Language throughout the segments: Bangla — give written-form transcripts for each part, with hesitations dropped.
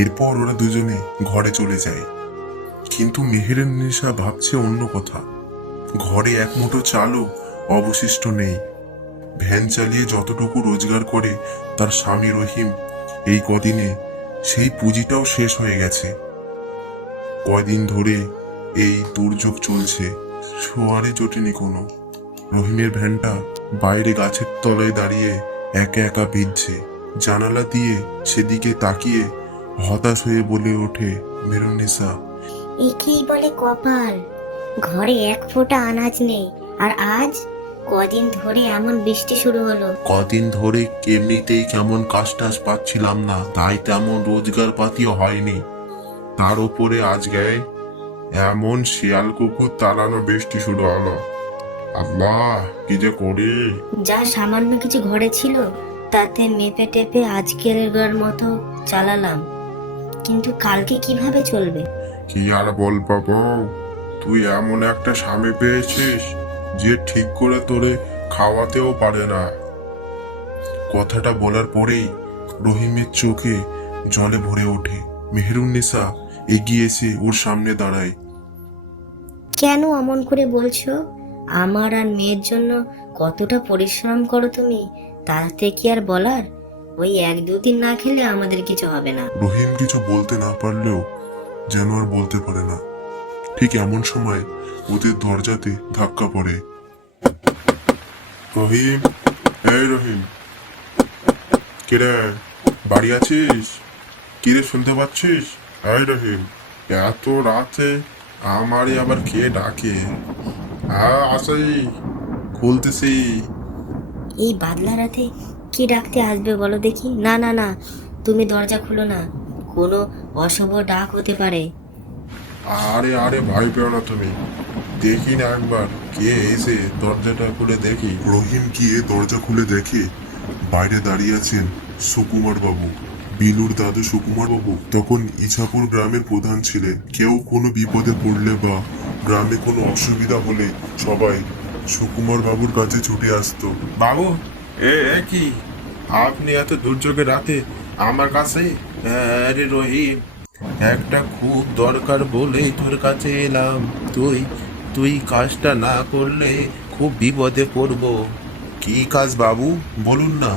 এরপর ওরা দুজনে ঘরে চলে যায়। কিন্তু মেহেরুন্নিসা ভাবছে অন্য কথা। ঘরে এক মুঠো চালও অবশিষ্ট নেই। ভ্যান চালিয়ে যতটুকু রোজগার করে তার স্বামী রহিম, এই কদিনে সেই পুঁজিটাও শেষ হয়ে গেছে। কয়দিন ধরে এই দুর্যোগ চলছে, শোয়ারে জোটেনি কোনো। রহিমের ভ্যানটা বাইরে গাছের তলায় দাঁড়িয়ে একা একা ভিজছে। জানালা দিয়ে সেদিকে তাকিয়ে হতাশ হয়ে বলে ওঠে মেহেরুন্নিসা, একেই বলে কপাল, ঘরে এক ফোঁটা আনাজ নেই, আর আজ কদিন ধরে এমন বৃষ্টি শুরু হলো। কদিন ধরে এমনিতেই কেমন কাজ টাজ পাচ্ছিলাম না, তাই তেমন রোজগার পাতিও হয়নি। তার উপরে আজ গায়ে এমন শিয়াল কুকুর তাড়ানো বৃষ্টি শুরু হলো। আল্লাহ, কি যে করি। যা সামান্য কিছু ঘরে ছিল তাতে মেপে টেপে আজকের মতো চালালাম, কিন্তু কালকে কিভাবে চলবে? কি আর বলবো বউ, তুই এমন একটা স্বামী পেয়েছিস যে ঠিক করে তোরে খাওয়াতেও পারে না। কথাটা বলার পরেই রহিমের চোখে জলে ভরে ওঠে। মেহেরুন্নিসা এগিয়ে এসে ওর সামনে দাঁড়ায়। কেন অমন করে বলছো? আমার আর মেয়ের জন্য কতটা পরিশ্রম করো তুমি, তাতে কি আর বলার? ওই এক দুদিন না খেলে আমাদের কিছু হবে না। রহিম কিছু বলতে না পারলেও যেন আর বলতে পারে না। ঠিক এমন সময় ওদের দরজাতে ধাক্কা পড়ে। রহিম, এই রহিম, কিরে, বাড়ি আছিস? কিরে, শুনতে পাচ্ছিস? এই রহিম, এত রাতে আমারই আবার কে ডাকে? হ্যাঁ, আসি, খুলতেছি। এই বাদলা রাতে কি ডাকতে আসবে বলো দেখি? না না না, তুমি দরজা খুলো না, কোনো অশুভ ডাক হতে পারে। আরে আরে, ভয় পেও না তুমি, দেখি না একবার কে এসে দরজাটা খুলে দেখি। রহিম গিয়ে দরজা খুলে দেখে বাইরে দাঁড়িয়ে আছেন সুকুমার বাবু। বিনুর দাদু সুকুমার বাবু তখন ইছাপুর গ্রামের প্রধান ছিলেন। কেউ কোনো বিপদে পড়লে বা গ্রামে কোনো অসুবিধা হলে সবাই সুকুমার বাবুর কাছে ছুটে আসতো। বাবু, এ কি আপনি এত দুর্যোগের রাতে আমার কাছে? আরে রহিম, একটা খুব দরকার বলেই তোর কাছে এলাম। তুই তুই কাজটা না করলে খুব বিপদে পড়ব। কি কাজ বাবু, বলুন না।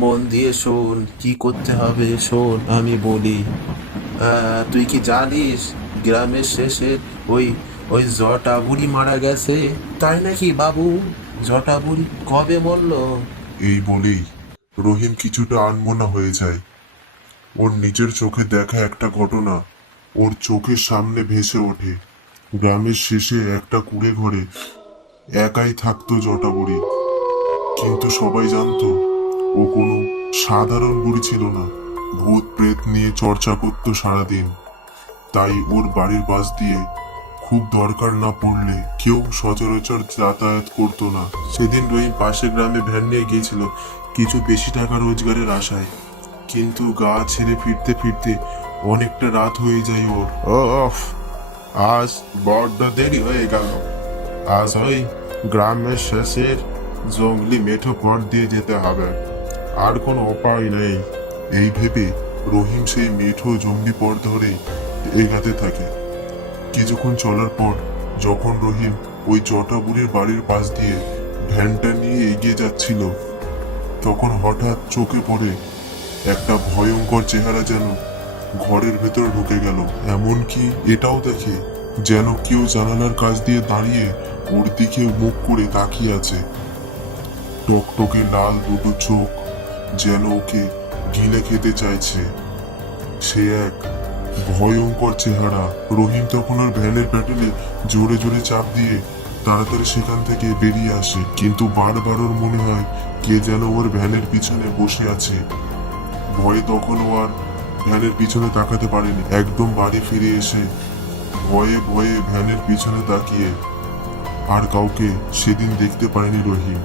মন দিয়ে শোন, কি করতে হবে শোন, আমি বলি। তুই কি জানিস গ্রামের শেষে ওই ওই জটা বুড়ি মারা গেছে? তাই নাকি বাবু? জটা বুড়ি কবে মরল? এই বলেই রহিম কিছুটা আনমনা হয়ে যায়। ওর নিজের চোখে দেখা একটা ঘটনা ওর চোখের সামনে ভেসে ওঠে। গ্রামের শেষে একটা কুঁড়ে ঘরে একাই থাকতো জটা বুড়ি। কিন্তু সবাই জানতো ও কোনো সাধারণ বুড়ি ছিল না। ভূত প্রেত নিয়ে চর্চা করতো সারাদিন। তাই ওর বাড়ির পাশ দিয়ে খুব দরকার না পড়লে কেউ সচরাচর যাতায়াত করতো না। সেদিন রহিম পাশের গ্রামে ভ্যান নিয়ে গিয়েছিল কিছু বেশি টাকা রোজগারের আশায়। কিন্তু গা ছেড়ে ফিরতে ফিরতে অনেকটা রাত হয়ে যায় ওর। আজ বড্ড দেরি হয়ে গেল। আজ ওই গ্রামের শেষের জঙ্গলি মেঠো পথ দিয়ে যেতে হবে, আর কোনো উপায় নেই। এই ভেবে রহিম সেই মেঠো জঙ্গলি পথ ধরে এগাতে থাকে। কিছুক্ষণ চলার পর যখন রহিম ওই জটা বুড়ির বাড়ির পাশ দিয়ে ভ্যানটা নিয়ে এগিয়ে যাচ্ছিল, তখন হঠাৎ চোখে পড়ে একটা ভয়ঙ্কর চেহারা যেন ঘরের ভেতর ঢুকে গেল। এমনকি এটাও দেখে যেন কেউ জানালার কাছ দিয়ে দাঁড়িয়ে ওর দিকে মুখ করে তাকিয়ে আছে। টকটকে লাল দুটো চোখ যেন ওকে গিলে খেতে চাইছে। সে এক ভয়ঙ্কর চেহারা। রহিম তখন ওর ভ্যানের প্যাডেলে জোরে জোরে চাপ দিয়ে তাড়াতাড়ি সেখান থেকে বেরিয়ে আসে। কিন্তু বারবার ওর মনে হয় কে যেন ওর ভ্যানের পিছনে বসে আছে। ভয়ে তখন ও আর ভ্যানের পিছনে তাকাতে পারেনি। একদম বাড়ি ফিরে এসে ভয়ে ভয়ে ভ্যানের পিছনে তাকিয়ে আর কাউকে সেদিন দেখতে পায়নি রহিম।